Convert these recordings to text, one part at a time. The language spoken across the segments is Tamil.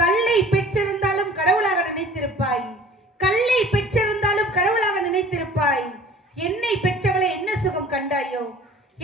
கல்லை பெற்றிருந்தாலும் கடவுளாக நினைத்திருப்பாய், கல்லை பெற்றிருந்தாலும் கடவுளாக நினைத்திருப்பாய். என்னை பெற்றவளை என்ன சுகம் கண்டாயோ?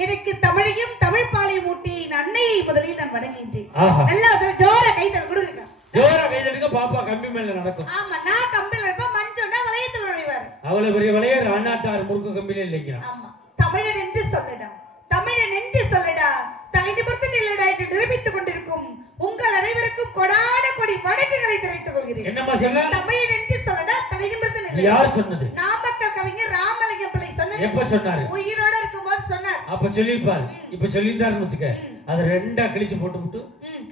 எனக்கு தமிழையும் தமிழ் பாலையும் ஊட்டி அன்னையை முதலில் நான் வணங்குகின்றேன். நல்லா ஜோர கைதல் கொடுங்க, ஜோர கைதலுக்கு பாப்பா கம்பி மேல நடக்கும். ஆமா, நான் கம்பில இருப்பேன், மஞ்சோன்னா வளையத்தில் நுழைவார். அவ்வளவு பெரிய வளையர் அண்ணாட்டார் முறுக்கு கம்பில இல்லைங்க. ஆமா, தமிழன் என்று சொல்லடா, தமிழன் என்று சொல்லடா, தனி நிமிர்ந்து நில்லடா என்று நிரூபித்துக் கொண்டிருக்கும் உங்கள் அனைவருக்கும் கொடான கொடி வணக்கங்களை தெரிவித்துக் கொள்கிறேன். என்னம்மா சொல்ல? தமிழன் என்று சொல்லடா, தனி நிமிர்ந்து நில்லடா. யார் சொன்னது? நாமக்கல் கவிஞர் ராமலிங்கம் பிள்ளை சொன்னது. எப்ப சொன்னாரு? உயிரோட இருக்கும்போது சொன்னார். அப்ப சொல்லிருப்பாரு. இப்ப சொல்லியிருந்தாருன்னு வச்சுக்க, அதை ரெண்டா கிழிச்சு போட்டு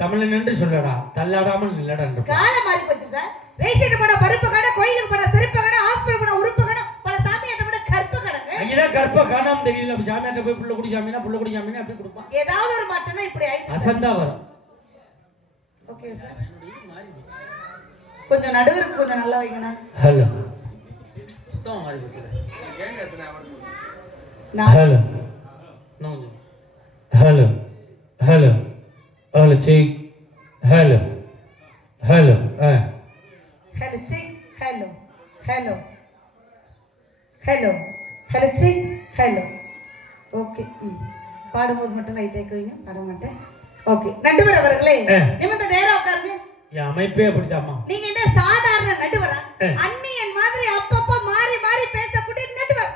தமிழன் என்று சொல்லடா, தள்ளாடாமல் நில்லடா. காலம் மாறி போச்சு சார். ரேஷன் போட பருப்பு கடை, கோயிலுக்கு போட செருப்பு கடை, ஹாஸ்பிடல் போட உறுப்பு கடை, பல சாமியாட்ட போட கற்பு கடை. அங்கதான் கற்ப காணாம தெரியல. அப்ப சாமியாட்ட போய் புள்ள குடி சாமினா புள்ள குடி சாமினா அப்படி கொடுப்பான். ஏதாவது ஒரு மாற்றம்னா இப்படி ஆயிடுச்சு. அசந்தா வரும். ஓகே சார், கொஞ்சம் நடுவருக்கு கொஞ்சம் நல்லா வைங்கண்ணா. ஹலோ சுத்தமா மாறி போச்சு. Hello hello hello hello check hello hello hello check hello hello hello hello check hello. Okay, பாடும்போது மட்டும் லைட் வைங்க, பாட மாட்டேன். ஓகே, நடுவர் அவர்களே நிமிர்ந்து நேரா உட்காருங்க. என் அமைப்பே அப்படித்தாம்மா. நீங்க என்ன சாதாரண நடுவரா? அன்னியன் மாதிரி அப்பப்ப மாறி மாறி பேசக்கூடிய நடுவர்.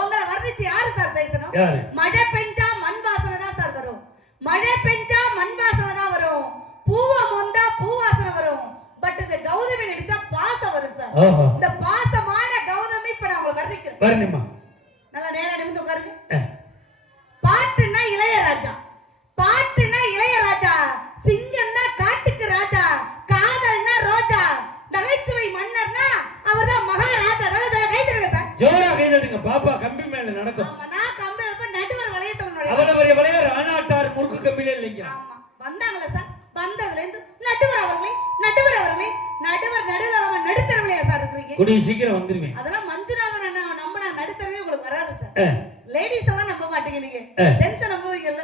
உங்களை வர்ணிச்சு யாரு சார் பேசணும்? மழை பெஞ்சா மண் வாசனை தான் சார் வரும், மழை பெஞ்சா மண் வாசனை தான் வரும், பூவை மொந்தா பூ வாசனை வரும். பட் இந்த கௌதமி நடிச்சா பாசம் வரும் சார். இந்த பாசமான கௌதமி இப்ப நான் உங்களை வர்ணிக்கிறேன். வர்ணிமா. நல்லா நேரா நிமிர்ந்து உட்காருங்க. பாட்டுன்னா இளையராஜா, பாட்டுன்னா இளையராஜா, சிங்கம்னா காட்டுக்கு ராஜா, காதல்னா ரோஜா, நகைச்சுவை மன்னர்னா அவர்தான் மகாராஜா. நல்லா ஜோரா கை தட்டுங்க சார். ஜோரா கை தட்டுங்க. பாப்பா கம்பி மேல நடக்கும். ஆமா, நான் கம்பில இருப்ப நடுவர் வளையத்துல நுழைய. அவ்வளவு பெரிய வளையர் அண்ணாட்டார் முறுக்கு கம்பில இல்லைங்க. ஆமா, வந்தாங்களா சார்? வந்ததுல இருந்து நடுவர் அவர்களே, நடுவர் அவர்களே, நடுவர் நடுவுல நம்ம நடுத்தரவிலையா சார் இருக்கீங்க? கூடிய சீக்கிரம் வந்துருவேன். அதெல்லாம் மஞ்சுநாதன் அண்ணா நம்பினா நடுத்தரவே உங்களுக்கு வராது சார். லேடிஸ் தான் நம்ப மாட்டீங்க, நீங்க ஜென்ஸ் நம்புவீங்கல்ல,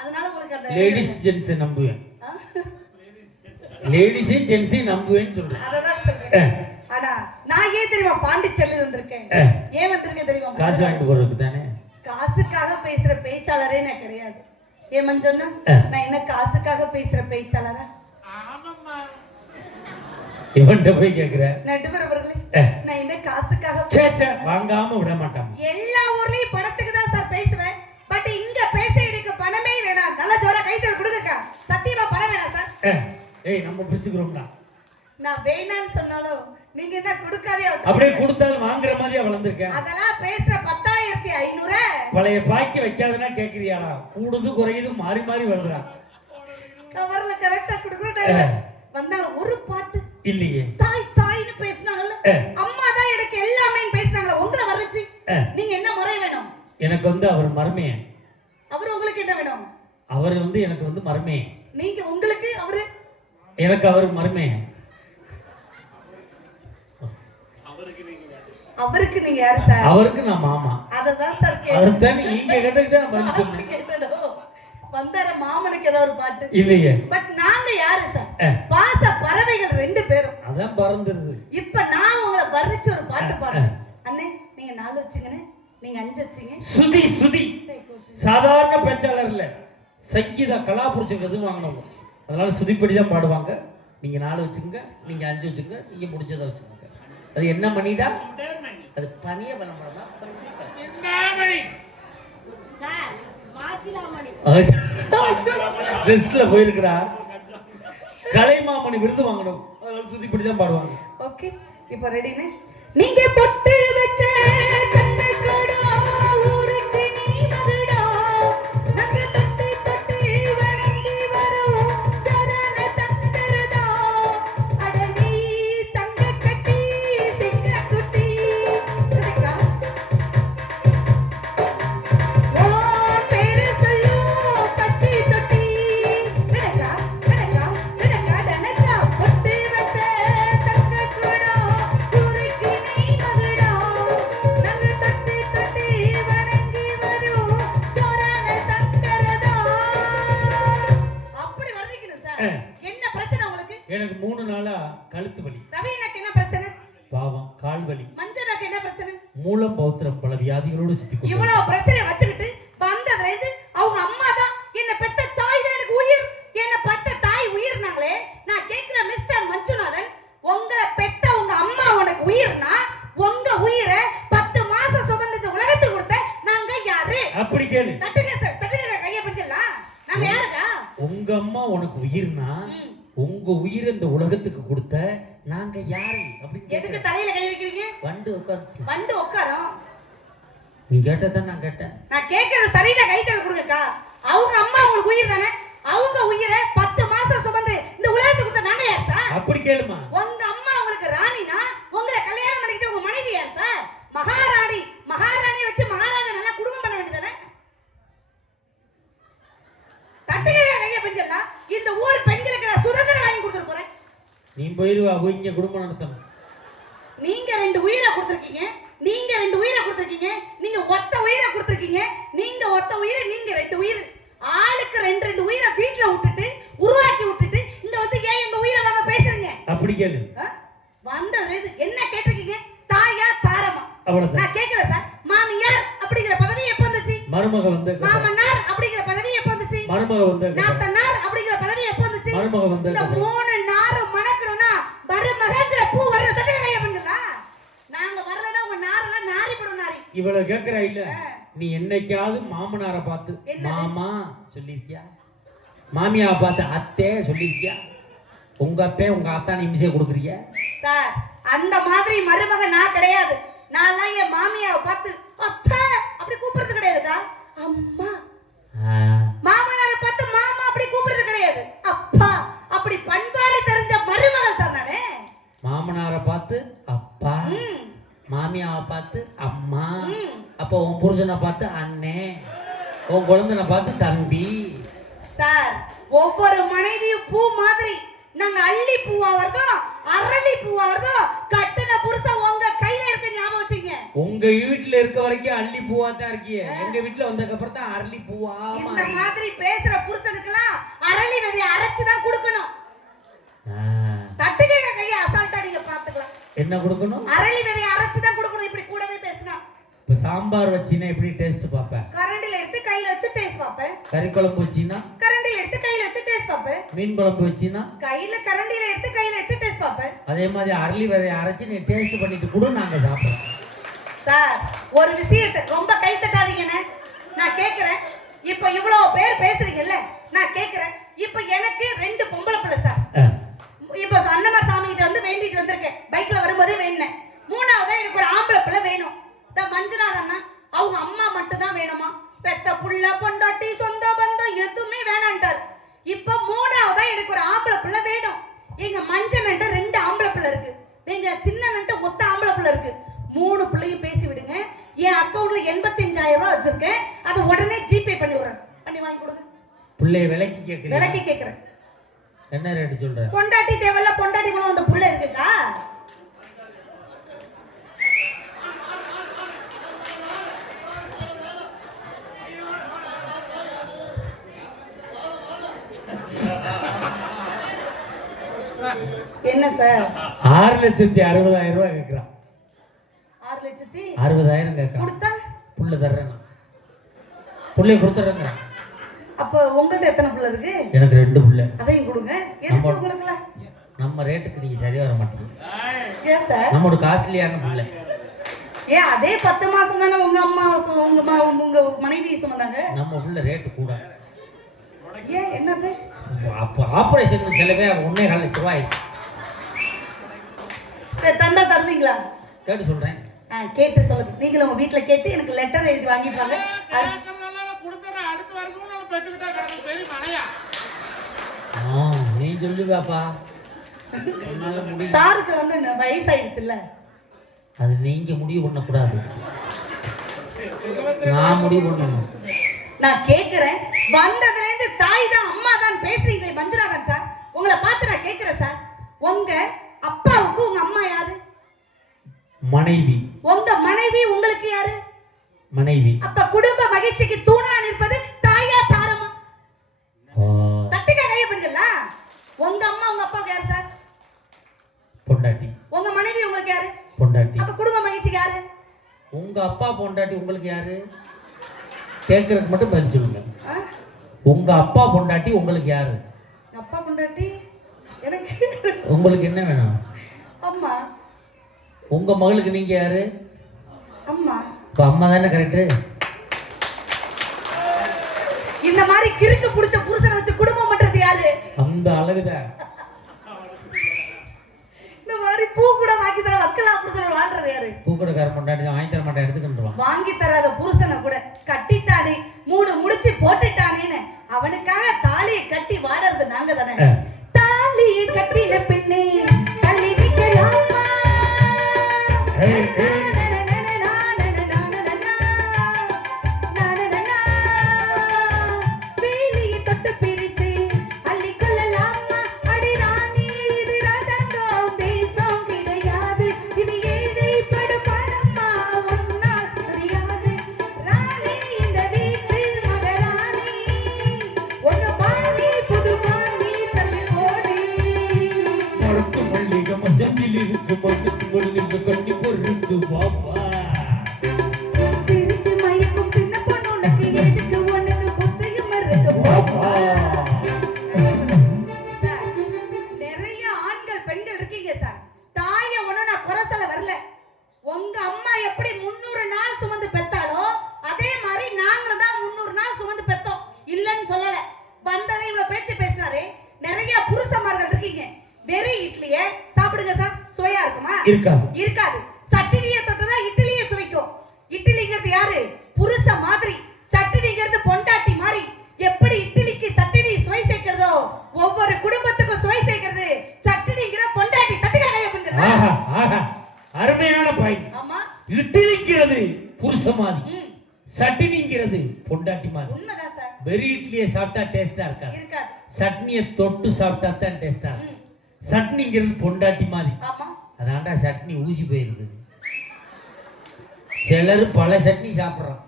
அதனால உங்களுக்கு அந்த லேடிஸ் ஜென்ஸ் நம்புவேன். லேடிஸ் ஜென்ஸ் நம்புவேன்னு சொல்றேன். அததான் சொல்றேன். ஆனா நான் ஏன் தெரியுமா பாண்டிச்சேரி வந்திருக்கேன்? ஏன் வந்திருக்கேன் தெரியுமா? காசு வாங்கிட்டு போறதுக்கு தானே. காசுக்காக பேசுற பேச்சாளரே நான் கிடையாது. ஏன் சொன்னா நான் என்ன காசுக்காக பேசுற பேச்சாளரா? ஆமாம்மா. இவன்ட்ட போய் கேக்குற நடுவர் அவர்களே, நான் என்ன காசுக்காக சேச்சே வாங்காம விட மாட்டான். எல்லா ஊர்லயும் பணத்துக்கு தான் சார் பேசுவேன். பட் இங்க பேச எனக்கு பணமே வேணாம். நல்ல ஜோரா கைத்தல கொடுங்கக்கா. சத்தியமா பணம் வேணாம் சார். ஏய் நம்ம பிடிச்சுக்கிறோம்டா. நான் வேணான்னு சொன்னாலும் நீங்க என்ன கொடுக்காதே. அப்படியே கொடுத்தாலும் வாங்குற மாதிரியா வளர்ந்திருக்கேன். அதெல்லாம் பேசுற 10,500 பழைய பாக்கி வைக்காதனா கேக்குறியாடா? கூடுது குறையுது மாறி மாறி வருதுடா. கவர்ல கரெக்ட்டா கொடுக்கறேன். வந்தாலும் ஒரு பாட்டு இல்லையே. தாய் தாய்னு பேசினாங்கல்ல, அம்மா தான் எனக்கு எல்லாமே பேசினாங்கல, உங்களை வரச்சு நீங்க என்ன முறை வேணும்? எனக்கு வந்து அவர் மர்மே. அவர் உங்களுக்கு என்ன வேணும்? அவர் வந்து எனக்கு வந்து மர்மே. நீங்க உங்களுக்கு அவரு? எனக்கு அவர் மர்மே. அவருக்கு நீங்க யாரு சார்? அவருக்கு நான் மாமா. அததான் சார் கேட்டேன். அதுதான் நீங்க கேட்டதுக்கு தான் பதில் சொன்னேன். கேட்டடோ வந்தார மாமனுக்கு ஏதாவது ஒரு பாட்டு இல்லையே. பட் நாங்க யாரு சார்? பாச பறவைகள் 2 பேரும். அதான் பறந்துருது. இப்ப நான் உங்களை வர்ணிச்சு ஒரு பாட்டு பாடுறேன். அண்ணே நீங்க 4 வச்சீங்கனே, நீங்க 5 வச்சீங்க. சுதி சுதி சாதாரண பேச்சாளர் இல்ல, சங்கீத கலா புரிச்சுக்கிறது வாங்கணும். அதனால சுதிப்படி தான் பாடுவாங்க. நீங்க 4 வச்சுங்க, நீங்க 5 வச்சுங்க, நீங்க முடிஞ்சதை வச்சுங்க. அது என்ன மணிடா? அது பனிய விளம்பரமா? என்ன மணி சார்? மாசிலாமணி. ரெஸ்ட்ல போயிருக்கடா. கலைமாமணி விருது வாங்கணும். அதனால சுதிப்படி தான் பாடுவாங்க. ஓகே, இப்போ ரெடினே. நீங்க பொட்டு வச்ச கண்ணகடா ஊருக்கு நீ மகடா, நங்க தட்டி தட்டி வணங்கி வரும் சரண தங்கரதா, அடனி தங்க கட்டி சிங்க குட்டி சரிக்கா ஓ பேரு சொல்லு பட்டி தொட்டி நடக்கா நடக்கா நடக்கா நடக்கா பொட்டு வச்ச தங்க கூட ஊருக்கு நீ மகடா, நங்க எனக்கு 3 நாளா கழுத்து வலி. ரவீனாக்கு என்ன பிரச்சனை? பாவம் கால் வலி. மஞ்சனாக்கு என்ன பிரச்சனை? மூலம் பௌத்திரம் பல வியாதிகளோடு சுத்தி கொண்டு இவ்வளவு பிரச்சனை வச்சுக்கிட்டு வந்ததுல இருந்து அவங்க அம்மா தான் என்ன பெத்த தாய் தான் எனக்கு உயிர், என்ன பெத்த தாய் உயிர்னாங்களே. நான் கேக்குற மிஸ்டர் மஞ்சுநாதன், உங்களை பெத்த உங்க அம்மா உனக்கு உயிர்னா உங்க உயிரை 10 மாசம் சுமந்து உலகத்துக்கு கொடுத்த நாங்க யாரு? அப்படி கேளு. தட்டுங்க சார், தட்டுங்க கையை பிடிக்கலாம். நாங்க யாருக்கா? உங்க அம்மா உனக்கு உயிர்னா உங்க உயிர் இந்த உலகத்துக்கு கொடுத்த நாங்க யாரு? அப்படி எதுக்கு தலையில கை வைக்கிறீங்க? வண்டு உட்கார்ந்துச்சு. வண்டு உட்காரும். நீ கேட்டதான் நான் கேட்டேன். நான் கேட்கறது சரியா கைத்தல கொடுங்கக்கா. அவங்க அம்மா உங்களுக்கு உயிர் தானே? அவங்க உயிரை 10 மாசம் சுமந்து இந்த உலகத்துக்கு கொடுத்த நாங்க யார் சார்? அப்படி கேளுமா. உங்க அம்மா உங்களுக்கு ராணினா உங்களை கல்யாணம் பண்ணிக்கிட்டு உங்க மனைவி யார் சார்? மகாராணி. மகாராணியை வச்சு மகாராஜா நல்லா குடும்பம் பண்ண வேண்டியதானே? தட்டுங்க கைய பெண்கள்லாம். இந்த ஊர் பெண்களுக்கு நான் சுதந்திரம் வாங்கி கொடுத்துட்டு போறேன். நீ போயிருவா, இங்க குடும்பம் நடத்தணும். நீங்க 2 உயிரை கொடுத்துருக்கீங்க, நீங்க 2 உயிரை கொடுத்துருக்கீங்க, நீங்க ஒத்த உயிரை கொடுத்துருக்கீங்க, நீங்க ஒத்த உயிரை, நீங்க 2 உயிர். ஆளுக்கு 2 உயிரை வீட்டுல விட்டுட்டு உருவாக்கி விட்டுட்டு இங்க வந்து ஏன் எங்க உயிரை வாங்க பேசுறீங்க? அப்படி கேளு. வந்தது என்ன கேட்டிருக்கீங்க? தாயா தாரமா? அவ்வளவுதான். நான் கேக்குறேன் சார், மாமியார் அப்படிங்கிற பதவி எப்ப வந்துச்சு? மருமக வந்து. மாமனார் அப்படிங்கிற பதவி எப்ப வந்துச்சு? மருமக வந்து. நாத்தனார் அப்படிங்கிற பதவி எப்ப வந்துச்சு? மருமக வந்து. இந்த 3 நாறு மணக்கணும்னா மருமகங்கிற பூ வர தட்டுங்க கைய பண்ணுங்களா? நாங்க வரலனா உங்க நாரெல்லாம் நாரி போடும் நாரி. இவள கேக்குறா இல்ல? நீ என்னைக்காவது மாமனாரை பார்த்து மாமா சொல்லிருக்கியா? மாமியாவை பார்த்து அத்தே சொல்லிருக்கியா? உங்க அப்பே உங்க அத்தானை இம்சையை கொடுக்குறியா? சார், அந்த மாதிரி மருமக நான் கிடையாது. நான்லாம் என் மாமியாவை பார்த்து அத்தை அப்படி கூப்பிடுறது கிடையாதுக்கா. அம்மா. மாமனாரை பார்த்து மாமா அப்படி கூப்பிடுறது கிடையாது. அப்பா அப்படி பண்பாடு தெரிஞ்ச மருமகள் சார் நானே. மாமனாரை பார்த்து அப்பா, மாமியாவை பார்த்து அம்மா, அப்போ உன் புருஷனை பார்த்து அண்ணே, உன் குழந்தைனை பார்த்து தம்பி. சார், ஒவ்வொரு மனைவியும் பூ மாதிரி. நாங்க அள்ளி பூவா வருதோம், அரளி பூவா வருதோம், கட்டின புருஷன் உங்க கையில இருக்க ஞாபகம் வச்சுங்க. உங்க வீட்டுல இருக்க வரைக்கும் அள்ளி பூவா தான் இருக்கியே, எங்க வீட்டுல வந்ததுக்கு அப்புறம் தான் அரளி பூவா. இந்த மாதிரி பேசுற புருஷனுக்குலாம் அரளி விதையை அரைச்சு தான் கொடுக்கணும். தட்டுங்க கையை அசால்ட்டா நீங்க பாத்துக்கலாம். என்ன கொடுக்கணும்? அரளி விதையை அரைச்சு தான் கொடுக்கணும். இப்படி கூடவே பேசினா இப்ப சாம்பார் வச்சினா எப்படி டேஸ்ட் பாப்பேன்? கரண்டில எடுத்து கையில வச்சு டேஸ்ட் பாப்பேன். கறி குழம்பு வச்சினா கரண்டில எடுத்து கையில வச்சு டேஸ்ட் பாப்பேன். மீன் குழம்பு வச்சினா கையில கரண்டில எடுத்து கையில வச்சு டேஸ்ட் பாப்பேன். அதே மாதிரி அரளி விதையை அரைச்சு நீ டேஸ்ட் பண்ணிட்டு கூட நாங்க சாப்பிடுறோம். சார், ஒரு விஷயத்தை ரொம்ப கை தட்டாதீங்கன்னு நான் கேக்குறேன். இப்ப இவ்வளவு பேர் பேசுறீங்கல்ல, நான் கேக்குறேன். இப்ப எனக்கு 2 பொம்பளை பிள்ளை சார். இப்ப அண்ணமார் சாமி கிட்ட வந்து வேண்டிட்டு வந்திருக்கேன். பைக்ல வரும்போதே வேண்டினேன். 3ஆவதா எனக்கு ஒரு ஆம்பளை பிள்ளை வேணும். இந்த மஞ்சுநாதன்னா அவங்க அம்மா மட்டும் தான் வேணுமா? பெத்த புள்ள பொண்டாட்டி சொந்த பந்தம் எதுவுமே வேணான்ட்டார். இப்ப 3ஆவதா எனக்கு ஒரு ஆம்பளை பிள்ளை வேணும். எங்க மஞ்சன்ட்ட 2 ஆம்பளை பிள்ளை இருக்கு. எங்க சின்னன்ட்ட ஒத்த ஆம்பளை பிள்ளை இருக்கு. 3 பிள்ளையும் பேசி விடுங்க. என் அக்கௌண்ட்ல 85,000 ரூபாய் வச்சிருக்கேன். அதை உடனே ஜிபே பண்ணி விடுறேன். பண்ணி வாங்கி கொடுங்க. பிள்ளைய விலைக்கு கேக்குறேன். விலைக்கு கேக்குறேன். என்ன ரேட் சொல்ற? பொண்டாட்டி தேவல்ல, பொண்டாட்டி குணம் அந்த புள்ள இருக்குக்கா. என்ன சார்? 6,60,000 ரூபாய் கேக்குறான். 6,60,000 கேக்குறான். கொடுத்தா புள்ள தர்றேன். புள்ளைய கொடுத்துறேங்க. அப்ப உங்கள்ட்ட எத்தனை புள்ள இருக்கு? எனக்கு 2 புள்ள. அதையும் கொடுங்க. எனக்கு கொடுக்கல. நம்ம ரேட்டுக்கு நீங்க சரியா வர மாட்டீங்க. ஏன் சார்? நம்ம ஒரு காஸ்ட்லியான புள்ள. ஏன் அதே 10 மாசம் தானே உங்க அம்மா உங்க மனைவி சுமந்தாங்க? நம்ம புள்ள ரேட்டு கூட. ஏன் என்னது? அப்ப ஆபரேஷன் செலவே 1.5 லட்சம் ரூபாய். தந்தா தருவீங்களா? கேட்டு சொல்றேன். கேட்டு சொல்லுங்க. நீங்களும் உங்க வீட்டுல கேட்டு எனக்கு லெட்டர் எழுதி வாங்கிட்டு வாங்க. நீ சொல்லுவாப்பா. சாருக்கு வந்து வயசாயிடுச்சுல்ல, அது நீங்க முடிவு பண்ணக்கூடாது, நான் முடிவு பண்ணணும். நான் கேட்கிறேன். வந்ததுல இருந்து தாய் தான் அம்மா தான் பேசுறீங்களே மஞ்சுநாதன் சார். உங்களை பார்த்து நான் கேட்கிறேன் சார். உங்க அப்பாவுக்கு உங்க அம்மா யாரு? மனைவி. உங்க மனைவி உங்களுக்கு யாரு? மனைவி. அப்ப குடும்ப மகிழ்ச்சிக்கு தூணா நிற்பது தாயா தாரமா? தட்டுக்க கைய பண்ணுங்களா. உங்க அம்மா உங்க அப்பாவுக்கு யாரு சார்? பொண்டாட்டி. அப்ப குடும்ப மகிழ்ச்சிக்கு யாரு? உங்க அப்பா பொண்டாட்டி உங்களுக்கு யாரு? கேட்கறதுக்கு மட்டும் பதில் சொல்லுங்க. உங்க அப்பா பொண்டாட்டி உங்களுக்கு யாரு? அப்பா பொண்டாட்டி எனக்கு. உங்களுக்கு என்ன வேணும்? அம்மா. உங்க மகளுக்கு நீங்க யாரு? அம்மா. இப்ப அம்மா தானே கரெக்டு. இந்த மாதிரி கிறுக்கு புடிச்ச புருஷனை வச்சு குடும்பம் பண்றது யாரு? அந்த அழகுதான். இந்த மாதிரி பூ கூட வாங்கி தர வக்கலா புருஷனை வாழ்றது யாரு? பூ கூடக்கார பொண்டாட்டி தான் வாங்கி தர மாட்டேன் எடுத்துக்கிட்டு வாங்கி தராத புருஷனை கூட கட்டிட்டானே மூணு முடிச்சு போட்டுட்டானேன்னு அவனுக்காக தாலியை கட்டி வாடுறது நாங்க தானே. தாலியை கட்டின பெண்ணே தள்ளி நிக்கலாமா? கட்டி பொறுத்து பாப்பா சிரிச்சு மயக்கும் சின்ன பொண்ணு உனக்கு எதுக்கு உனக்கு புத்தையும் இருக்கு பாப்பா. சார் நிறைய ஆண்கள் பெண்கள் இருக்கீங்க சார். தாயை ஒண்ணு நான் குறை சொல்ல வரல. உங்க அம்மா எப்படி 300 நாள் சுமந்து பெத்தாலோ அதே மாதிரி நாங்களும் தான் 300 நாள் சுமந்து பெத்தோம். இல்லன்னு சொல்லல. வந்ததை இவ்வளவு பேச்சு பேசினாரே நிறைய புருஷமார்கள் இருக்கீங்க. வெறும் இட்லியே சாப்பிடுங்க சார். சுவையா இருக்குமா? இருக்காது. சட்டினியை தொட்டுதான் இட்லியே சுவைக்கும். இட்லிங்கிறது யாரு? புருஷ மாதிரி. சட்டினிங்கிறது பொண்டாட்டி மாதிரி. எப்படி இட்லிக்கு சட்டினி சுவை சேர்க்கிறதோ ஒவ்வொரு குடும்பத்துக்கும் சுவை சேர்க்கிறது சட்டினிங்கிற பொண்டாட்டி. தட்டுங்க கையப்பன்கள். அருமையான பாயிண்ட். ஆமா. இட்லிங்கிறது புருஷ மாதிரி, சட்டினிங்கிறது பொண்டாட்டி மாதிரி. உண்மைதான் சார். வெறும் இட்லியை சாப்பிட்டா டேஸ்டா இருக்காது. சட்னியை தொட்டு சாப்பிட்டா தான் டேஸ்டா இருக்கும். சட்னிங்கிறது பொண்டாட்டி மாதிரி. அதான்டா சட்னி ஊசி போயிருது. சிலர் பல சட்னி சாப்பிட்றான்.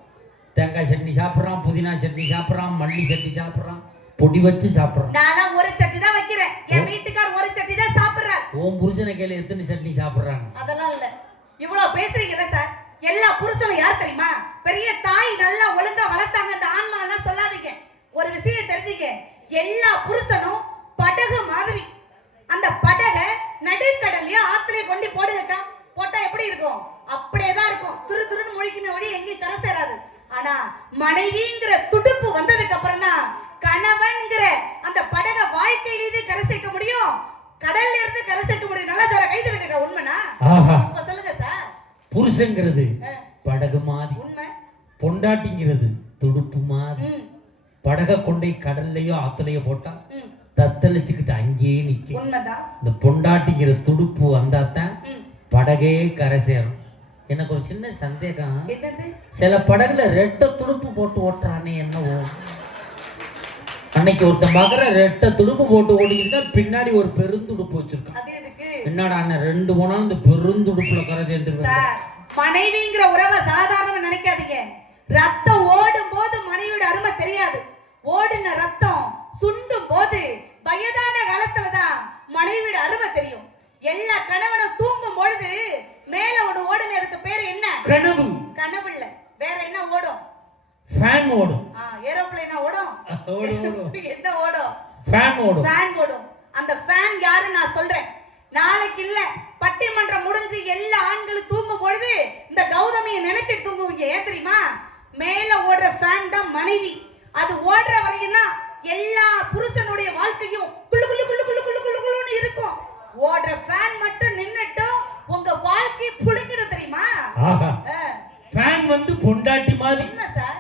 தேங்காய் சட்னி சாப்பிட்றான், புதினா சட்னி சாப்பிட்றான், மல்லி சட்னி சாப்பிட்றான், பொடி வச்சு சாப்பிட்றான். நான் ஒரு சட்னி தான் வைக்கிறேன். என் வீட்டுக்கார் ஒரு சட்னி தான் சாப்பிடுறார். உன் புருஷனை கேளு எத்தனை சட்னி சாப்பிட்றாங்க. அதெல்லாம் இல்ல. இவ்வளவு பேசுறீங்கல்ல சார். எல்லா புருஷனும் யார் தெரியுமா? பெரிய தாய் நல்லா ஒழுங்கா வளர்த்தாங்க. இந்த ஆன்மா எல்லாம் சொல்லாதீங்க. ஒரு விஷயம் தெரிஞ்சுக்க. எல்லா புருஷனும் படகு மாதிரி. அந்த படகை நடுக்கடலையோ ஆத்திரையை கொண்டு போடுங்கக்கா. போட்டா எப்படி இருக்கும்? அப்படியேதான் இருக்கும். துரு துருன்னு முழிக்கின ஒளி எங்கேயும் கரை சேராது. ஆனா மனைவிங்கிற துடுப்பு வந்ததுக்கு அப்புறம் தான் கணவன்கிற அந்த படகை வாழ்க்கையிலிருந்து கரை சேர்க்க முடியும். கடல்ல இருந்து கரை சேர்க்க முடியும். நல்லா ஜோர கை தருங்கக்கா. உண்மைனா? இப்ப சொல்லுங்க சார். புருஷங்கிறது படகு மாதிரி. உண்மை. பொண்டாட்டிங்கிறது துடுப்பு மாதிரி. படகை கொண்டே கடல்லையோ ஆத்துலையோ போட்டா தத்தளிச்சுக்கிட்டு அங்கேயே நிக்கும். உண்மைதான். இந்த பொண்டாட்டிங்கிற துடுப்பு வந்தாதான் படகே கரை சேரும். எனக்கு ஒரு சின்ன சந்தேகம். என்னது? சில படகுல ரெட்ட துடுப்பு போட்டு ஓட்டுறானே என்னவோ. அன்னைக்கு ஒருத்தன் மகர ரெட்ட துடுப்பு போட்டு ஓடிக்கிட்டு தான் பின்னாடி ஒரு பெருந்துடுப்பு வச்சிருக்கான். என்னடா அண்ணன் 2 போனாலும் இந்த பெருந்துடுப்புல கரை சேர்ந்துருவேன். மனைவிங்கிற உறவை சாதாரணமா நினைக்காதீங்க. ரத்தம் ஓடும் போது மனைவியோட அருமை தெரியாது. ஓடின ரத்தம் சுண்டும் போது வயதான காலத்துலதான் மனைவியோட அருமை தெரியும். எல்லா கணவனும் தூங்கும் பொழுது மேல ஒண்ணு ஓடுமே. அதுக்கு பேரு என்ன? கனவு. கனவு இல்ல, வேற என்ன ஓடும்? ஃபேன் ஓடும். ஏரோப்ளேனா ஓடும்? என்ன ஓடும்? ஃபேன் ஓடும். ஃபேன் ஓடும். அந்த ஃபேன் யாரு நான் சொல்றேன். நாளைக்கு இல்ல பட்டிமன்றம் முடிஞ்சு எல்லா ஆண்களும் தூங்கும் பொழுது இந்த கௌதமியை நினைச்சிட்டு தூங்குவீங்க. ஏன் தெரியுமா? மேல ஓடுற ஃபேன் தான் மனைவி. அது ஓடுற வரையும் தான் எல்லா புருஷனுடைய வாழ்க்கையும் குளு குளு குளு குளு குளு குளு குளுன்னு இருக்கும். ஓடுற ஃபேன் மட்டும் நின்னுட்டு உங்க வாழ்க்கை புளிக்கிடும் தெரியுமா? ஃபேன் வந்து பொண்டாட்டி மாதிரி. உண்மை சார்.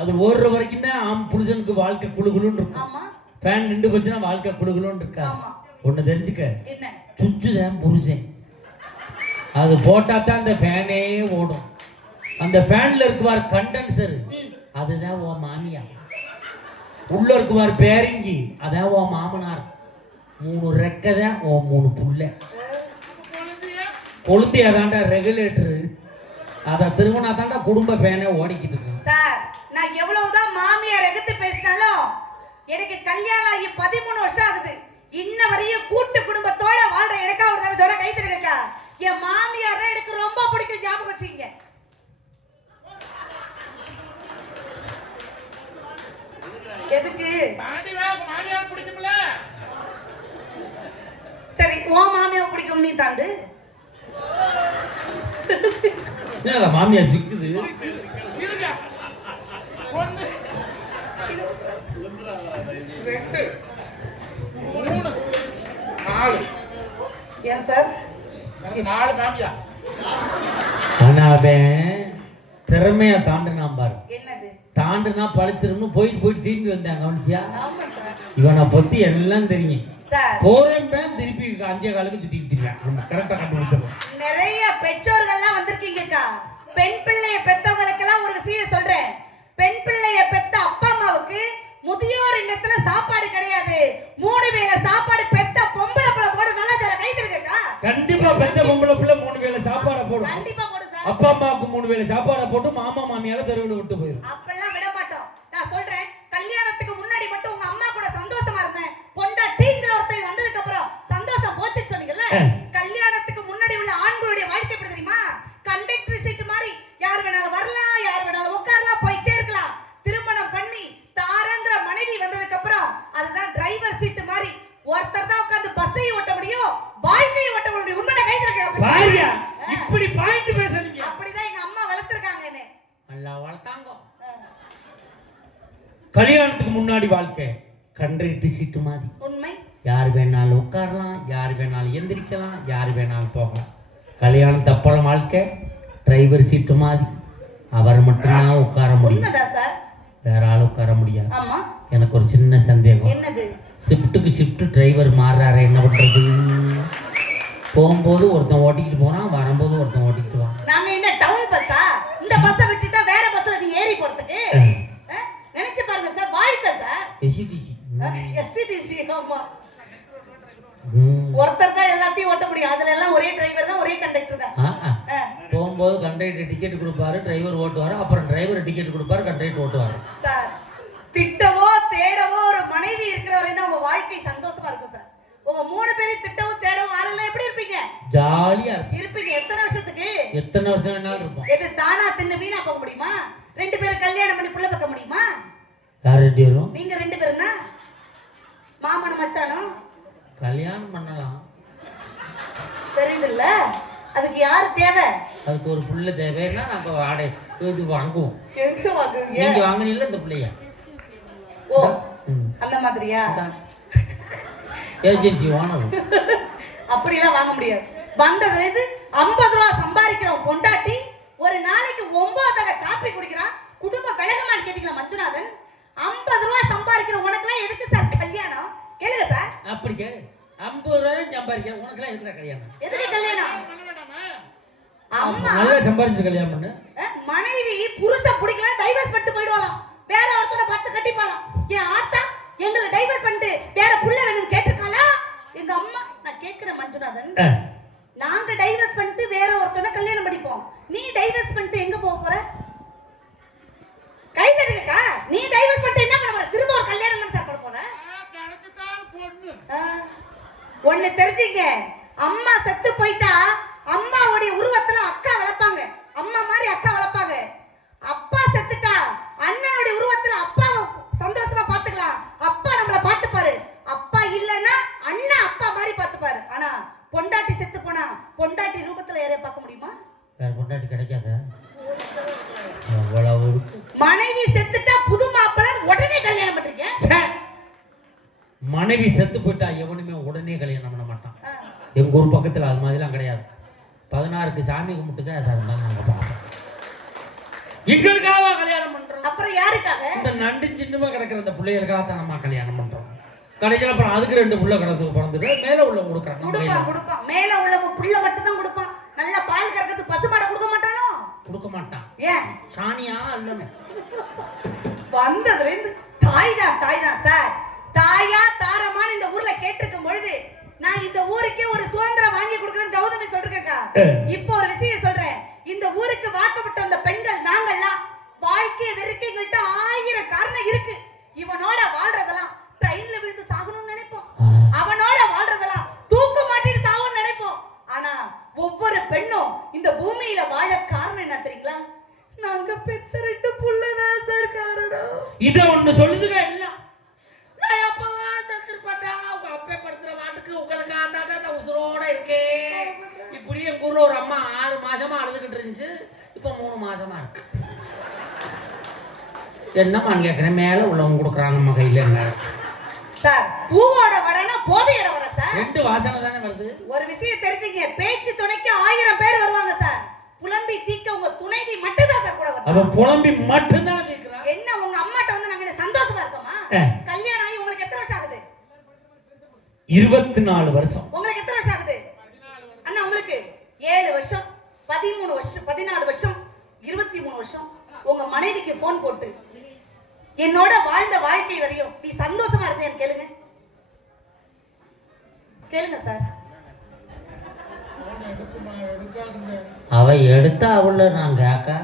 அது ஓடுற வரைக்கும் தான் ஆம் புருஷனுக்கு வாழ்க்கை குளுகுளுன்னு இருக்கும். ஆமா. ஃபேன் நின்று போச்சுன்னா வாழ்க்கை குளுகுளுன்னு இருக்கா? ஆமா. ஒன்னு தெரிஞ்சுக்க. என்ன? சுச்சு தான் புருஷன். அது போட்டா தான் அந்த ஃபேனே ஓடும். அந்த ஃபேன்ல இருக்குவார் கண்டென்சர், அதுதான் ஓ மாமியா. உள்ள இருக்குவார் பேரிங்கி, அதான் ஓ மாமனார். 3 ரெக்கை தான் ஓ 3 புள்ள. கொளுந்தியா தாண்டா ரெகுலேட்டரு. அதை திருவனா தாண்டா குடும்ப ஃபேனே ஓடிக்கிட்டு இருக்கு. சார் நான் எவ்வளவுதான் மாமியார் எகத்து பேசினாலும் எனக்கு கல்யாணம் ஆகி 13 வருஷம் ஆகுது. இன்ன வரையும் கூட்டு குடும்பத்தோட வாழ்ற எனக்கா ஒரு தடவை கை தருங்கக்கா. என் மாமியார் எனக்கு நீ தாண்டு. என்னடா மாமியார் சிக்குது. இருங்க. 1 2 3 4. ஏன் சார்? எனக்கு 4 காமியா. ஆனா அவன் திறமையா தாண்டுனான் பாரு. என்னது? தாண்டுனா பழிச்சிரும்னு போயிட்டு திரும்பி வந்தாங்க. கவனிச்சியா? ஆமா சார். இவனை பத்தி எல்லாம் தெரியும். சார் போறேன் திருப்பி 5 காலுக்கு சுத்திட்டு திரிவேன். நம்ம கரெக்டா கண்டுபிடிச்சிடலாம். நிறைய பெற்றோர்கள்லாம் வந்திருக்கீங்கக்கா. பெண் பிள்ளைய பெத்தவங்களுக்கெல்லாம் ஒரு விஷயம் சொல்றேன். பெண் பிள்ளைய பெத்த அப்பா அம்மாவுக்கு முதியோர் இல்லத்துல சாப்பாடு கிடையாது. 3 வேளை சாப்பாடு பெத்த பொம்பளை புள்ள போடு. நல்லா ஜர கை தட்டுங்கக்கா. கண்டிப்பா பெத்த பொம்பளை புள்ள 3 வேளை சாப்பாடை போடும். கண்டிப்பா போடு சார். அப்பா அம்மாவுக்கு 3 வேளை சாப்பாடை போட்டு மாமா மாமியால தெருவுல விட்டு போயிடும். அப்பெல்லாம் விட மாட்டோம். நான் சொல்றேன், கல்யாணத்துக்கு முன்னாடி மட்டும் உங்க அம்மா கூட சந்தோஷமா இருந்தேன். பொண்டாட்டிங்கிற ஒருத்தன் வந்ததுக்கு அப்புறம் சந்தோஷம் போச்சுன்னு சொன்னீங்கல்ல. கல்யாணத்துக்கு முன்னாடி உள்ள ஆண்களுடைய வாழ்க்கை எப்படி தெரியுமா? கண்டக்டர் சீட் மாதிரி யார் வேணாலும் வரலாம், யார் வேணாலும் உட்காரலாம், போயிட்டே இருக்கலாம். திருமணம் பண்ணி தாரங்கிற மனைவி வந்ததுக்கு அப்புறம் அதுதான் டிரைவர் சீட் மாதிரி. ஒருத்தர் தான் உட்கார்ந்து பஸ்ஸை ஓட்ட முடியும், வாழ்க்கையை ஓட்ட முடியும். உண்மையை கைதுல பாரியா இப்படி பாயிண்ட் பேசுறீங்க. அப்படிதான் எங்க அம்மா வளர்த்திருக்காங்க என்ன. நல்லா வளர்த்தாங்க. கல்யாணத்துக்கு முன்னாடி வாழ்க்கை கண்டக்டர் சீட் மாதிரி. உண்மை. யார் வேணாலும் உட்காரலாம், யார் வேணாலும் எந்திரிக்கலாம், யார் வேணாலும் போகலாம். கல்யாணத்து அப்புறம் வாழ்க்கை டிரைவர் சீட்டு மாதிரி. அவர் மட்டும்தான் உட்கார முடியும். உண்மைதான் சார். வேற ஆள் உட்கார முடியாது. ஆமா. எனக்கு ஒரு சின்ன சந்தேகம். என்னது? ஷிஃப்ட்டுக்கு ஷிஃப்ட் டிரைவர் மாறுறாரு, என்ன பண்றது? போகும்போது ஒருத்தன் ஓட்டிக்கிட்டு போறான், வரும்போது ஒருத்தன் ஓட்டிக்கிட்டு வாங்க. நாங்க என்ன டவுன் பஸ்ஸா? இந்த பஸ்ஸை விட்டுட்டா வேற பஸ்ல நீங்க ஏறி போறதுக்கு நினைச்சு பாருங்க சார். வாழ்க்கை சார். எஸ்சிடிசி. எஸ்சிடிசி. ஆமா. ஒருத்தர் தான் எல்லாத்தையும் ஓட்ட முடியும். அதுல எல்லாம் ஒரே டிரைவர் தான், ஒரே கண்டக்டர் தான். போகும்போது கண்டக்டர் டிக்கெட் கொடுப்பாரு, டிரைவர் ஓட்டுவாரு. அப்புறம் டிரைவர் டிக்கெட் கொடுப்பாரு, கண்டக்டர் ஓட்டுவாரு. சார் திட்டவோ தேடவோ ஒரு மனைவி இருக்கிற வரையும் தான் உங்க வாழ்க்கை சந்தோஷமா இருக்கும் சார். உங்க 3 பேரும் திட்டவும் தேடவும் ஆளுங்க எப்படி இருப்பீங்க? ஜாலியா இருப்பீங்க. எத்தனை வருஷத்துக்கு? எத்தனை வருஷம் வேணாலும் இருப்போம். எது தானா தின்னு வீணா போக முடியுமா? 2 பேரும் கல்யாணம் பண்ணி புள்ள வைக்க முடியுமா? யார் 2 பேரும்? நீங்க 2 பேரும் தான் மாமனும் மச்சானும் கல்யாணம் பண்ணலாம். தெரியுதுல்ல? அதுக்கு யார் தேவை? அதுக்கு ஒரு புள்ள தேவைன்னா நாங்க வாடகை இது வாங்குவோம். எங்க வாங்குவீங்க? நீங்க வாங்குனீங்களா இந்த பிள்ளைய? ஓ அந்த மாதிரியா? Agency owner. அப்படிலாம் வாங்க முடியாது. வந்ததுல இருந்து 50 ரூபா சம்பாதிக்கிறோம் பொண்டாட்டி ஒரு நாளைக்கு 9 தடவை காப்பி குடிக்கிறான். குடும்ப விலகமான்னு கேட்டீங்களா மஞ்சுநாதன்? 50 ரூபா சம்பாதிக்கிற உனக்குலாம் எதுக்கு சார் கல்யாணம்? கேளுங்க சார். அப்படி கேளு. 50 ரூபாய் சம்பாதிக்கிறேன், உனக்குலாம் எதுக்குடா கல்யாணம்? எதுக்கு கல்யாணம்? அம்மா நல்லா சம்பாதிச்சு கல்யாணம் பண்ணு. மனைவி புருஷன் பிடிக்கல டைவர்ஸ் பண்ணிட்டு போயிடுவாளாம். வேற ஒருத்தனை பட்டு கட்டிப்பாளாம். என் ஆத்தா எங்களை டைவர்ஸ் பண்ணிட்டு வேற புள்ள வேணும்னு கேட்டிருக்காளா? எங்க அம்மா. நான் கேக்குறேன் மஞ்சுநாதன், நாங்க டைவர்ஸ் பண்ணிட்டு வேற ஒருத்தனை கல்யாணம் பண்ணிப்போம். நீ டைவர்ஸ் பண்ணிட்டு எங்க போக போற? கை தட்டுங்கக்கா. நீ டைவர்ஸ் பண்ணிட்டு என்ன பண்ண போற? திரும்ப ஒரு கல்யாணம் பண்ண சார் பண்ண போற? ஒண்ணு தெரிஞ்சுங்க, அம்மா செத்து போயிட்டா அம்மாவுடைய உருவத்துல அக்கா வளர்ப்பாங்க. அம்மா மாதிரி அக்கா வளர்ப்பாங்க. அப்பா செத்துட்டா அண்ணனுடைய உருவத்துல அப்பாவை சந்தோஷமா பாத்துக்கலாம். அப்பா நம்மள பாத்துப்பாரு. அப்பா இல்லன்னா அண்ணன் அப்பா மாதிரி பாத்துப்பாரு. ஆனா பொண்டாட்டி செத்து போனா பொண்டாட்டி ரூபத்துல யாரைய பார்க்க முடியுமா? வேற பொண்டாட்டி கிடைக்காத. அவ்வளவு மனைவி செத்துட்டா புது மாப்பிள்ளை உடனே கல்யாணம் பண்றீங்க. மனைவி செத்து போயிட்டா எவனுமே உடனே கல்யாணம் பண்ண மாட்டான். எங்க ஊர் பக்கத்துல அது மாதிரிலாம் கிடையாது. 16க்கு சாமி கும்பிட்டு தான் எதா இருந்தாலும் நாங்க பார்ப்போம். எங்களுக்காக கல்யாணம் பண்றோம். அப்புறம் யாருக்காக? இந்த நண்டு சின்னமா கிடக்கிற இந்த பிள்ளைகளுக்காக தான் நம்ம கல்யாணம் பண்றோம். கடைசியில் அப்புறம் அதுக்கு 2 புள்ள கடத்துக்கு பிறந்துட்டு மேல உள்ள கொடுப்பான். மேல உள்ளவங்க புள்ள மட்டும் தான் கொடுப்பான். நல்ல பால் கறக்கிறது பசுமாடை கொடுக்க மாட்டானோ? கொடுக்க மாட்டான். ஏன்? சாணியா இல்லன்னு வந்ததுல இருந்து தாய் தான் சார். தாயா தாரமான இந்த ஊர்ல கேட்டிருக்கும் பொழுது நான் இந்த ஊருக்கே ஒரு சுதந்திரம் வாங்கி கொடுக்குறேன்னு கௌதமி சொல்றேக்கா. இப்போ ஒரு விஷயம் சொல்றேன். இந்த ஊருக்கு வாக்கப்பட்ட அந்த பெண்கள் நாங்கள்லாம் வாழ்க்கையை வெறுக்க எங்கள்கிட்ட 1000 காரணம் இருக்கு. இவனோட வாழ்றதெல்லாம் ட்ரெயின்ல விழுந்து சாகணும்னு நினைப்போம். அவனோட வாழ்றதெல்லாம் தூக்க மாட்டிட்டு சாகணும்னு நினைப்போம். ஆனா ஒவ்வொரு பெண்ணும் இந்த பூமியில வாழ காரணம் என்ன தெரியுங்களா? நாங்க பெத்த 2 புள்ளதான் சார் காரணம். இத ஒண்ணு சொல்லுதுங்க எல்லாம். நான் எப்பவா செத்துப்பட்டா உங்க அப்பே படுத்துற மாட்டுக்கு உங்களுக்கு ஆண்டாதான் நான் உசுரோட இருக்கேன். மாதிரி எங்க ஊர்ல ஒரு அம்மா 6 மாசமா அழுதுகிட்டு இருந்துச்சு, இப்ப 3 மாசமா இருக்கு. என்னம்மான்னு கேட்கிறேன், மேல உள்ளவங்க கொடுக்குறாங்க நம்ம கையில என்ன சார்? பூவோட வரனா போதையோட வர சார்? 2 வாசனை தானே வருது. ஒரு விஷயம் தெரிஞ்சுங்க, பேச்சு துணைக்கு 1000 பேர் வருவாங்க சார். புலம்பி தீக்க உங்க துணைவி மட்டும் தான் சார் கூட வருவாங்க. அவ புலம்பி மட்டும் தான் தீக்குறா. என்ன உங்க அம்மாட்ட வந்து நாங்க என்ன சந்தோஷமா இருக்கோமா? கல்யாணம் ஆகி உங்களுக்கு எத்தனை வருஷம் ஆகுது? 24 வருஷம். உங்களுக்கு எத்தனை வருஷம் ஆகுது அண்ணா? உங்களுக்கு 7 வருஷம், 13 வருஷம், 14 வருஷம், 23 வருஷம். உங்க மனைவிக்கு போன் போட்டு என்னோட வாழ்ந்த வாழ்க்கை வரையும் நீ சந்தோஷமா இருந்தேன்னு கேளுங்க. கேளுங்க சார். அவ எடுத்தா அவள நான் கேக்கா.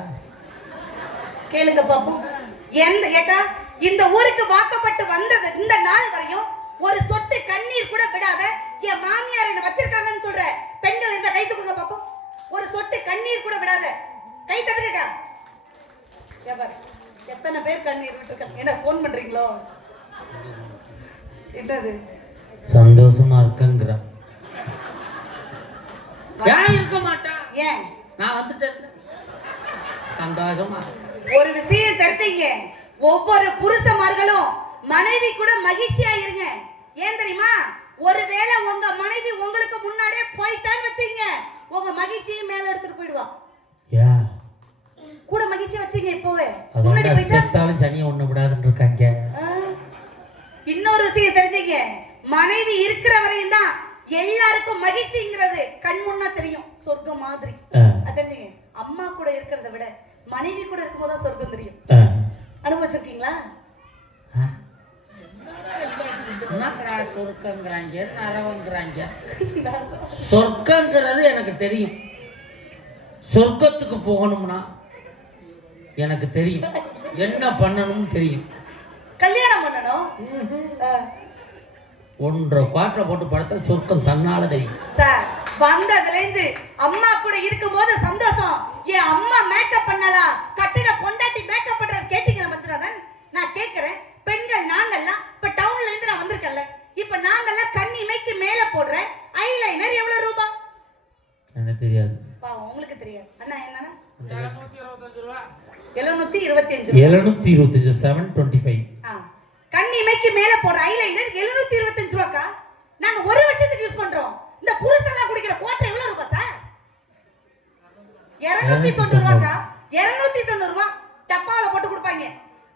கேளுங்க பாப்போம். எந்த ஏக்கா இந்த ஊருக்கு வாக்கப்பட்டு வந்தது இந்த நாள் வரையும் ஒரு சொட்டு கண்ணீர் கூட விடாத என் மாமியார் என்ன வச்சிருக்காங்கன்னு சொல்ற பெண்கள் இந்த கை தூக்குங்க பாப்போம். ஒரு சொட்டு கண்ணீர் கூட விடாத கை தட்டுங்கக்கா. எத்தனை பேர் கண்ணீர் விட்டுருக்காங்க? என்ன போன் பண்றீங்களோ? என்னது சந்தோஷமா இருக்குங்கற? ஏன் இருக்க மாட்டா? ஏன் நான் வந்துட்டேன் சந்தோஷமா. ஒரு விஷயம் தெரிஞ்சீங்க, ஒவ்வொரு புருஷமார்களும் மனைவி கூட மகிழ்ச்சியா இருங்க. ஏன் தெரியுமா? ஒருவேளை உங்க மனைவி உங்களுக்கு முன்னாடியே போயிட்டான்னு வச்சீங்க, உங்க மகிழ்ச்சியை மேல எடுத்துட்டு போயிடுவா. கூட மகிழ்ச்சியா வச்சீங்க, இப்போவே முன்னாடி போயிட்டா செத்தாலும் சனியை ஒண்ணு விடாதுன்னு இருக்காங்க. இன்னொரு விஷயம் தெரிஞ்சீங்க, மனைவி இருக்கிற வரையும் தான் எல்லாருக்கும் மகிழ்ச்சிங்கிறது கண் முன்னா தெரியும், சொர்க்கம் மாதிரி. அது தெரிஞ்சீங்க. அம்மா கூட இருக்கிறத விட மனைவி கூட இருக்கும்போது தான் சொர்க்கம் தெரியும். அனுபவிச்சிருக்கீங்களா? சொர்க்கங்கிறாங்க, நரகங்கிறாங்க. சொர்க்கங்கிறது எனக்கு தெரியும். சொர்க்கத்துக்கு போகணும்னா எனக்கு தெரியும், என்ன பண்ணணும்னு தெரியும். கல்யாணம் பண்ணணும். 1.5 குவார்டர் போட்டு படுத்தா சொர்க்கம் தன்னால தெரியும். சார், வந்ததுல இருந்து அம்மா கூட இருக்கும்போது சந்தோஷம். என் அம்மா மேக்கப் பண்ணலா, கட்டிட பொண்டாட்டி மேக்கப் பண்ற கேட்டீங்களா மஞ்சராதன்? நான் கேக்குறேன், பெண்கள் நாங்கெல்லாம் இப்ப டவுன்ல இருந்து நான் வந்திருக்கேன்ல, இப்ப நாங்கெல்லாம் கண் இமைக்கு மேல போடுற ஐலைனர் எவ்வளவு ரூபாய்? எனக்கு தெரியாது. பாவம், உங்களுக்கு தெரியாது. அண்ணா என்னன்னா 725 ரூபாய். 725. 725 725. கண் இமைக்கு மேல போடுற ஐலைனர் 725 ரூபாய்க்கா? நாங்க ஒரு வருஷத்துக்கு யூஸ் பண்றோம். இந்த புருஷன்லாம் குடிக்கிற குவாட்டர் எவ்வளவு ரூபாய் சார்? 290 ரூபாய்க்கா? 290 ரூபாய் டப்பால போட்டு கொடுப்பாங்க.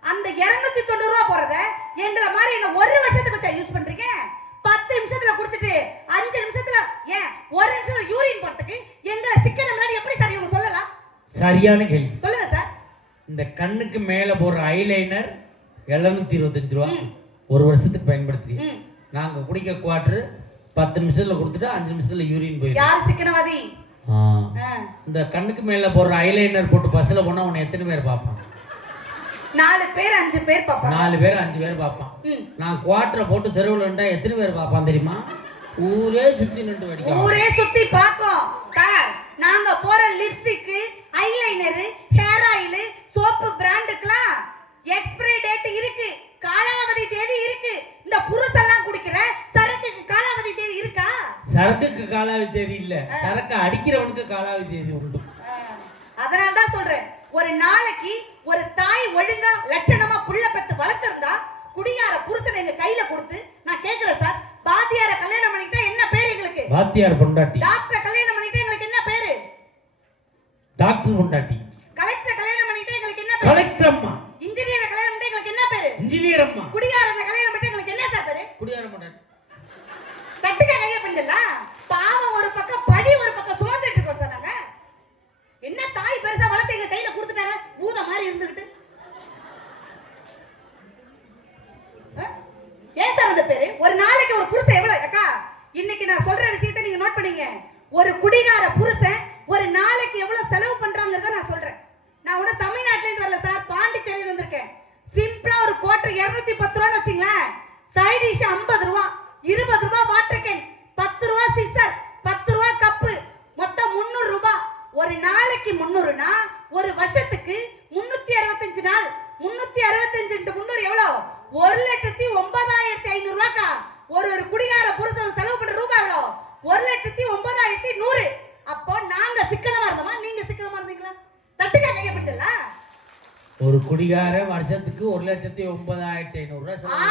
அந்த 290 ரூபாய் போறத எங்கள மாதிரி என்ன ஒரு வருஷத்துக்கு வச்சா யூஸ் பண்றீங்க? 10 நிமிஷத்துல குடிச்சிட்டு 5 நிமிஷத்துல ஏன் 1 நிமிஷத்துல யூரின் போறதுக்கு எங்களை சிக்கன முன்னாடி எப்படி சார் இவங்க சொல்லலாம்? சரியான கேள்வி. சொல்லுங்க சார். இந்த கண்ணுக்கு மேல போடுற ஐலைனர் 725 ரூபா ஒரு வருஷத்துக்கு பயன்படுத்துறீங்க. நாங்க குடிக்க குவாட்டர் 10 நிமிஷத்துல கொடுத்துட்டு 5 நிமிஷத்துல யூரின் போயிடும். யார் சிக்கனவாதி? இந்த கண்ணுக்கு மேல போடுற ஐலைனர் போட்டு பஸ்ல போனா உன்னை எத்தனை பேர் பார்ப்பான்? 4 பேர் 5 பேர் பார்ப்பாங்க. 4 பேர் 5 பேர் பார்ப்பான். நான் குவாட்டரை போட்டு தெருவுல நின்றா எத்தனை பேர் பார்ப்பான் தெரியுமா? ஊரே சுத்தி நின்று வடிக்கும். ஊரே சுத்தி பார்க்கும் சார். நாங்க போற lipstick, eyeliner, hair oil, soap பிராண்டுக்குலாம் எக்ஸ்பைரி டேட் இருக்கு, காலாவதி தேதி இருக்கு. இந்த புருஷெல்லாம் குடிக்கிற சரக்குக்கு காலாவதி தேதி இருக்கா? சரக்குக்கு காலாவதி தேதி இல்ல, சரக்கு அடிக்கிறவனுக்கு காலாவதி தேதி உண்டு. அதனால தான் சொல்றேன், ஒரு நாளைக்கு ஒரு தாய் ஒழுங்கா லட்சணமா புள்ள பெத்து வளர்த்திருந்தா குடியார புருஷனை எங்க கையில கொடுத்து நான் கேக்குறேன் சார், பாத்தியார கல்யாணம் பண்ணிட்டா என்ன பேரு எங்களுக்கு? பாத்தியார் பொண்டாட்டி. டாக்டர் கல்யாணம் பண்ணிட்டா எங்களுக்கு என்ன பேரு? டாக்டர் பொண்டாட்டி. கலெக்டர் கல்யாணம் பண்ணிட்டா எங்களுக்கு என்ன பேரு? கலெக்டர் அம்மா. இன்ஜினியர் கல்யாணம் பண்ணிட்டா எங்களுக்கு என்ன பேரு? இன்ஜினியர் அம்மா. குடியாரன கல்யாணம் பண்ணிட்டா எங்களுக்கு என்ன சார் பேரு? குடியார பொண்டாட்டி. தட்டுக்க கைய பெண்களா பாவம், ஒரு பக்கம் படி ஒரு பக்கம் சுமந்துட்டு இருக்கோம் சார். நாங்க என்ன தாய் பெருசா வளர்த்து எங்க கையில கொடுத்துட்டாங்க, பூத மாதிரி இருந்துகிட்டு. ஏன் சார் அந்த பேரு? ஒரு நாளைக்கு ஒரு புருஷன் எவ்வளவு? அக்கா, இன்னைக்கு நான் சொல்ற விஷயத்தை நீங்க நோட் பண்ணீங்க. ஒரு குடிகார புருஷன் ஒரு நாளைக்கு எவ்வளவு செலவு பண்றாங்கறத நான் சொல்றேன். நான் உட தமிழ்நாட்டுல இருந்து வரல சார், பாண்டிச்சேரியில வந்திருக்கேன். சிம்பிளா ஒரு குவார்டர் 210 ரூபான்னு வச்சுங்களேன். சைடு டிஷ் 50 ரூபாய், 20 ரூபாய் வாட்டர் கேன், 10 ரூபாய் சிசர், 10 ரூபாய் கப்பு, மொத்தம் 300 ரூபாய். ஒரு நாளைக்கு 300னா ஒரு வருஷத்துக்கு 365 நாள். 365 × 300 எவ்வளவு? 1,09,500 ரூபாய்க்கா? ஒரு குடிகார புருஷன் செலவு பண்ற ரூபாய் எவ்வளவு? 1,09,100. அப்போ ஒரு குடிகார வருஷத்துக்கு 1,09,500 ரூபாய் செலவு